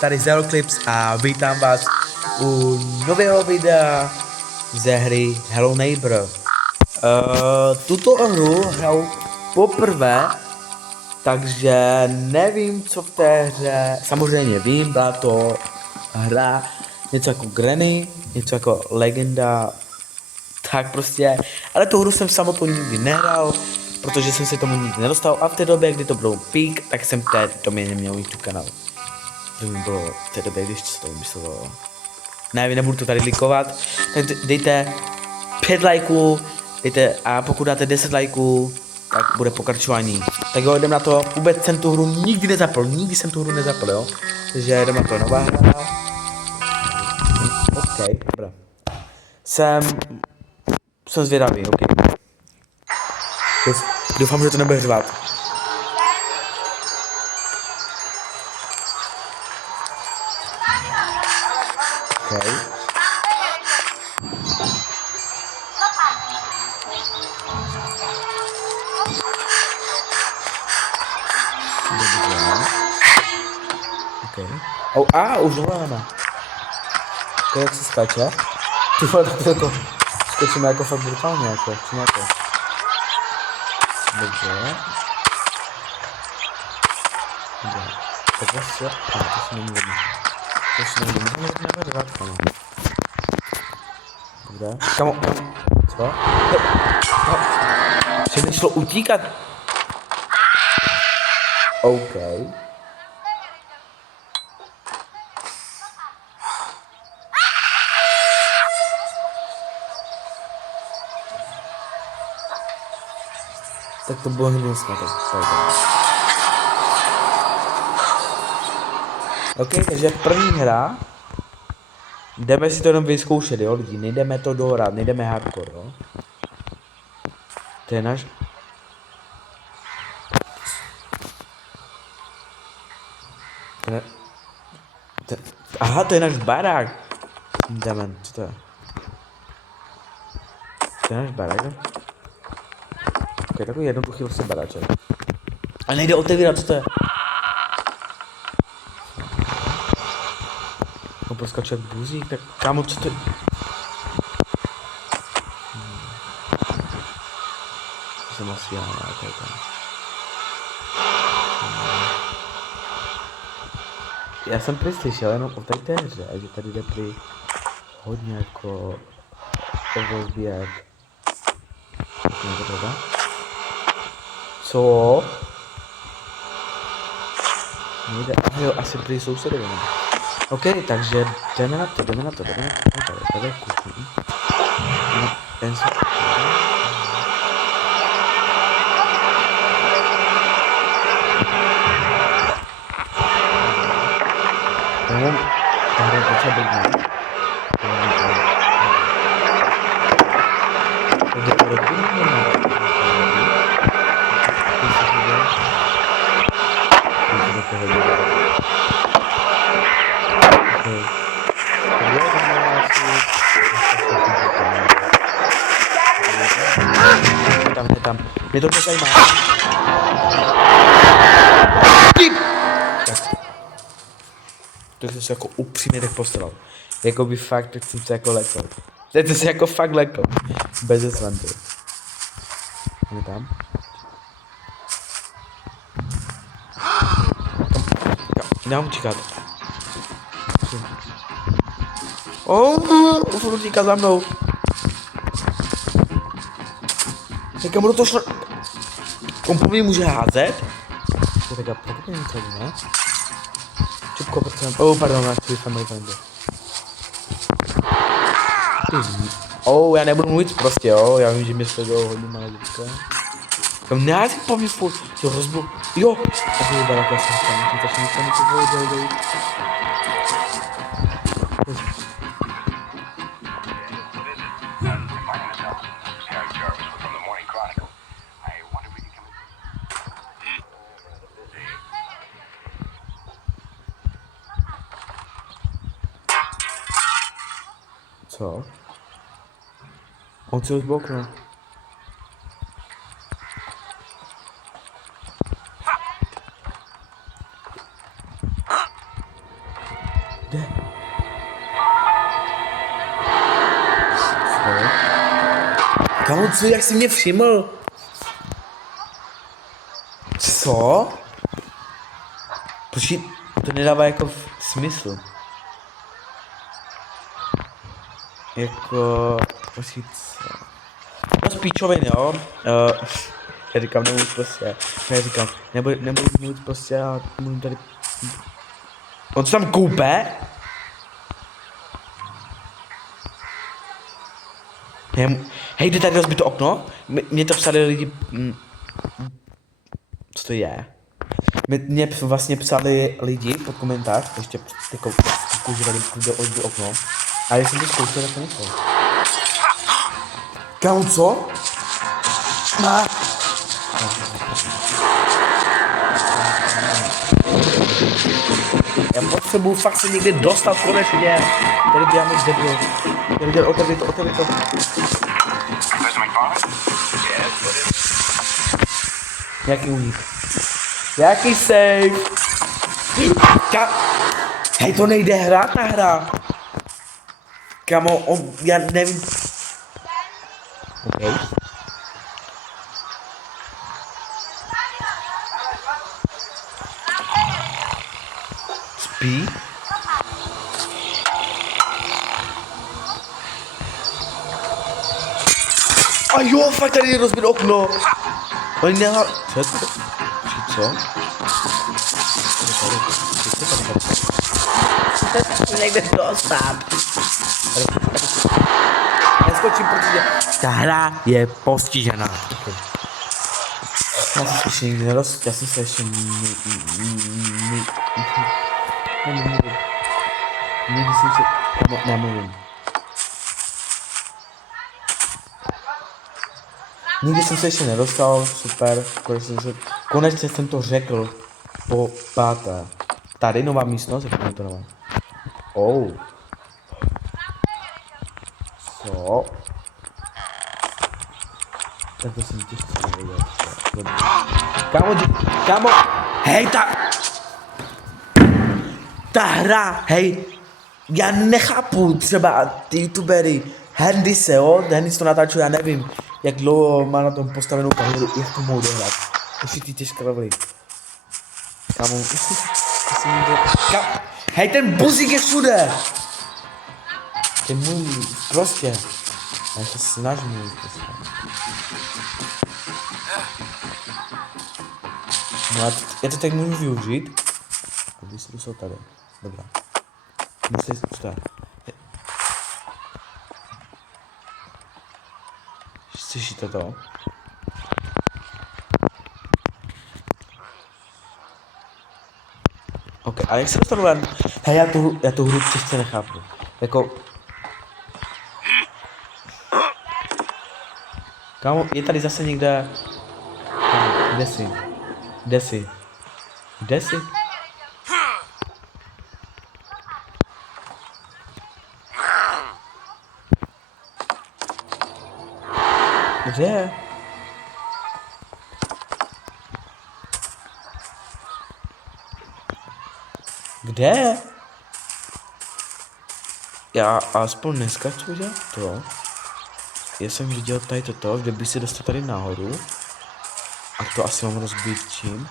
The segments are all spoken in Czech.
tady Zeroclips a vítám vás u nového videa ze hry Hello Neighbor. Tuto hru hraju poprvé, takže nevím, co v té hře, samozřejmě vím, byla to hra něco jako Granny, něco jako Legenda, tak prostě, ale tu hru jsem samotnou nikdy nehrál, protože jsem se tomu nikdy nedostal a v té době, kdy to bylo peak, tak jsem v té době neměl YouTube kanál. To mi bylo v té době, když se to vymyslelo. Ne, nebudu to tady likovat, tak dejte 5 lajků, dejte, a pokud dáte 10 lajků, tak bude pokračování. Tak jo, jdem na to, vůbec jsem tu hru nikdy nezapl, nikdy jsem tu hru nezapl, jo. Takže jdem na to, nová hra. OK, dobrá. Jsem zvědavý, OK. Doufám, že to nebude řvát. OK. OK. Oh, už voláme. To jak se skáče? Ty vole, to jako skočíme jako fakt brutálně, jako, či nějako. Dobře. Dobře. Tak vlastně, to si není jedno. To si není jedno, můžeme dát, kamo. Dobře. Kamo, co? Že nešlo utíkat? OK. Tak to bylo hnusné, tak. OK, takže první hra. Jdeme si to jenom vyzkoušet, jo, lidi, nejdeme to dohrát, nejdeme hardcore, jo. To je náš... Aha, to je náš barák. Jdeme, co to je? To je náš barák, jo? Ok, takový jednoduchý vlastně baráček. A nejde otevírat, co to je? No proskaču jak buzík, tak kámo, co to je? To jsem asi já, ne, to je tam. Já jsem prý slyšel jenom o té hře, že tady jde prý hodně jako rozbíjet. Jak to pravda? Co? Nejde, jo, asi prý sousedové. OK, takže jdeme na to. Tady je kuchyň. Ten se... Tady je docela blbý. Tam. Mě to zajímá. Tak jsem se jako upřímně tak postaral. Jako by fakt, tak jsem se jako lekl. Teď jsem se jako fakt lekl. Bez srandy. Je tam? Dám čekat. Furt utíká za mnou. Někam do toho šlo... On po mě může házet? To tak to něco, ne? Čupko, protože... pardon, já chci family friendly. Já nebudu mluvit prostě, jo, já vím, že mě sledují hodně malé dětka. Tam nehází po mě furt, to rozbil... Jo! A to je barák, já jsem tam, začnu nic tam něco dojít. Co? On chce zblouknout. Kde? Co? Kámo, co, jak jsi mě všiml? Co? Počkej, to nedává jako smysl. Jako... Počkej, co? No z píčovin, jo? Já říkám, nemůžu prostě. Já říkám, nebudu mluvit prostě a mluvím tady... On to tam koupe? Hej, jde tady rozbít to okno? Mě to psali lidi... Co to je? Mě vlastně psali lidi pod komentář, ještě jako používali do okno. A když jsem to zkoušel, tak to nešlo. Kámo, co? Já potřebuji fakt se někde dostat konečně. Tady děláme debil. Tady otevři to. Jaký unik? Jaký save? Hej, to nejde hrát ta hra. Kamo, já nevím. Okay. Spí? A jo, fakt tady je rozbit okno. Oni nehla... Co je to? Co? Musíte někde dostat. Neskočím, protože ta hra je postižená. Okay. Já jsem se ještě nikdy já jsem se ještě nikdy jsem se nemluvím. Nikdy jsem se ještě nedostal, super, konečně jsem to řekl po páté. Tady nová místnost, jak to nová. Oh. Co? Tak to jsem těžce nevěděl. Kámo, hej, ta hra, hej, já nechápu třeba ty youtubery, Handys, jo, Handys to natáču, já nevím, jak dlouho má na tom postavenou kameru, jak to mohou dohrát. Ještě ty těžké levely. Kámo, hej, ten buzík je všude! Ten můj, prostě. Já se snažím mluvit prostě. No a já to tak můžu využít. Když se jsou tady. Dobrá. Musím stát. Slyšíte to? Ok, a jak se dostanu ven? Hej, já tu hru čistě nechápu. Jako... Kámo, je tady zase někde... Kde jsi? Kde jsi? Kde jsi? Kde? Kde? Já aspoň dneska chci udělat to. Já jsem viděl tady toto, kde by se dostal tady nahoru. A to asi mám rozbít čím.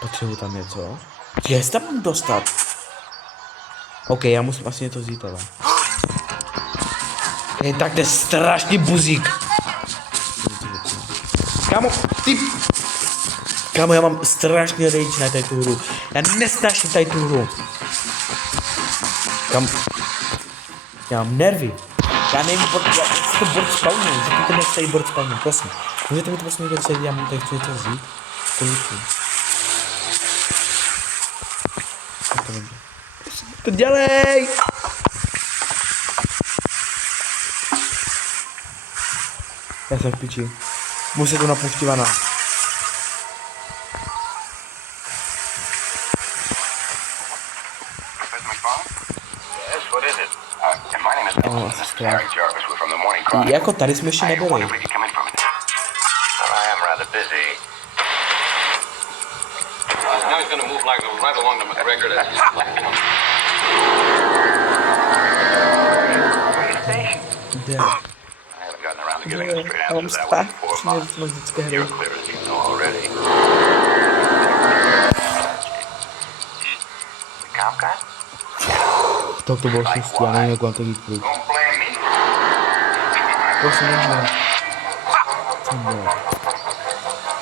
Potřebuji tam něco. Já se tam mám dostat. Ok, já musím asi něco vzít, ale. Tak to je strašný buzík. Kámo, já mám strašný rage na tady tu hru. Já nesnáším tady tu hru. Já mám nervy. Já nevím, jak se to board spawnu. Řekněte mi, jak se tady board spawnu, prosím. Můžete mi to prosím někdo říct, já mu tady chci něco vzít? To dělej! Já jsem v piči. Musím to napuštěvaná. Jako tady jsme ještě nebyli. Now he's gonna move like right along the McGregor. Jde. I haven't gotten around to getting a straight Já answer mám to that one strach, in 4 že mě months. to vždycky You're hrají. clear as you know already. The cop guy? To bylo šestý, já nevím, jak vám to víc půjde. Don't blame me. Prosím, nehneme.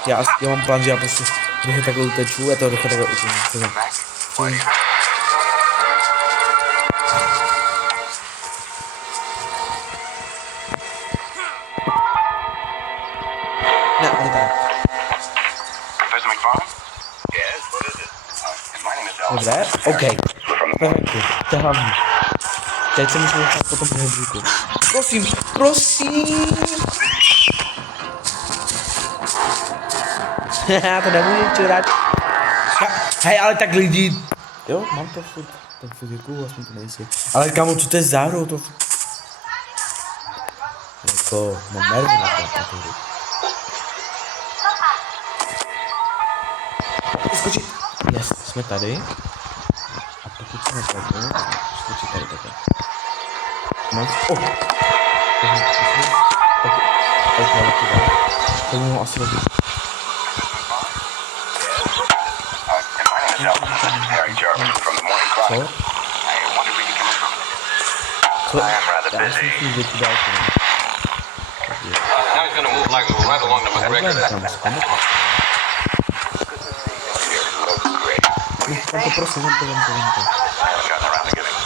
Já mám plán, že já prostě rychle takhle uteču a to rychle takhle uteču. Ne, ale tak. Professor McFarlane? Yes, what is it? And my name is Al. Dobré, OK. We're from the Perfektně, to je hlavní. Teď se musím nechat potom do hebříku. Prosím, prosím! Haha, to nemůžu čurat. Hej, ale tak lidi. Jo, mám to furt. Tak fyziku, aspoň to nejsi. Ale kámo, co to je za hru? To... Jako, mám nervy na to hru. Skočit. Yes, jsme tady. A pokud jsme tady, skočit tady takhle. Mám... Oh! To by mohlo asi rozdělit. And my name is Al. Harry Jarvis from the Morning Chronicle. Co? I wonder where you coming from. Co? I am rather Já busy. si myslím, že ti dálku. Now he's gonna move like right along the McGregor. Tam zkoumám. Looks great. Vem to, prosím, vem to. I haven't gotten around to getting.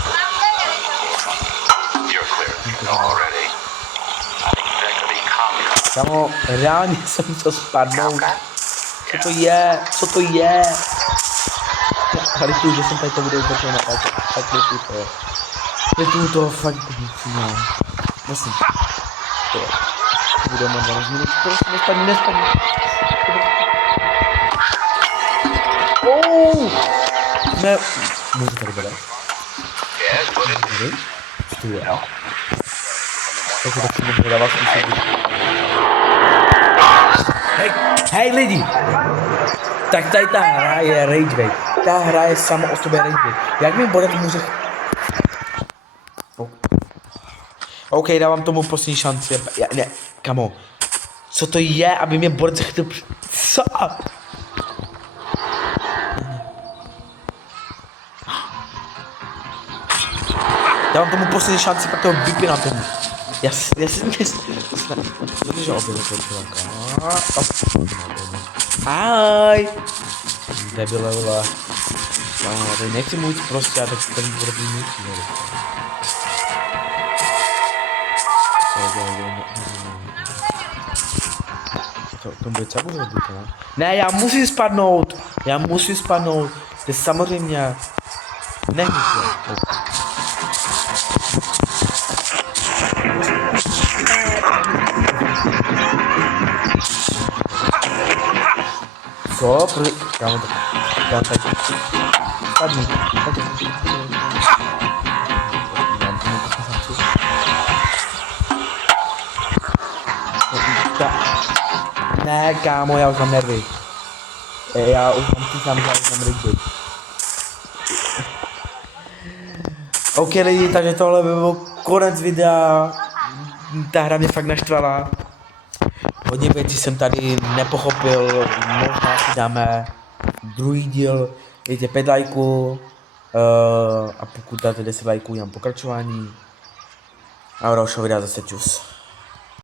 You're clear as you know already. Not exactly calm. Kámo, reálně jsem to spadnout. Co to je? Co to je? Lituju, že jsem tady to video utočil na tak. Tak lituju to. Lituju to fakt no. Prosím. To video má 12 minut. Prosím, nespadni. Ne. Můžu tady bude. Tady. Co to je? Takže tak si budu dávat způsoby. Hej lidi! Tak tady ta hra je Rage Bait. Ta hra je sama o sobě Rage Bait. Jak mi bude může... OK, dávám tomu poslední šanci. Ne, kamo. Co to je, aby mě borec chtěl... Co? Dávám tomu poslední šanci, pak toho vypínám tomu. Já si myslím, že objevil toho člověka. Ahoj! Debile, vole. Teď nechci mluvit prostě, já tak ten bude mluvit. To bude cabu zrobit, ne? Ne, já musím spadnout! To je samozřejmě... Nechci to. Co? Kámo, tak. Spadni. Ne, kámo, já už mám nervy. Já už mám si sám, že já už mám ryby. OK lidi, takže tohle by byl konec videa. Ta hra mě fakt naštvala. Hodně věcí jsem tady nepochopil, možná si dáme druhý díl, dejte 5 lajků a pokud dáte 10 lajků, dám pokračování a dalšího videa zase čus.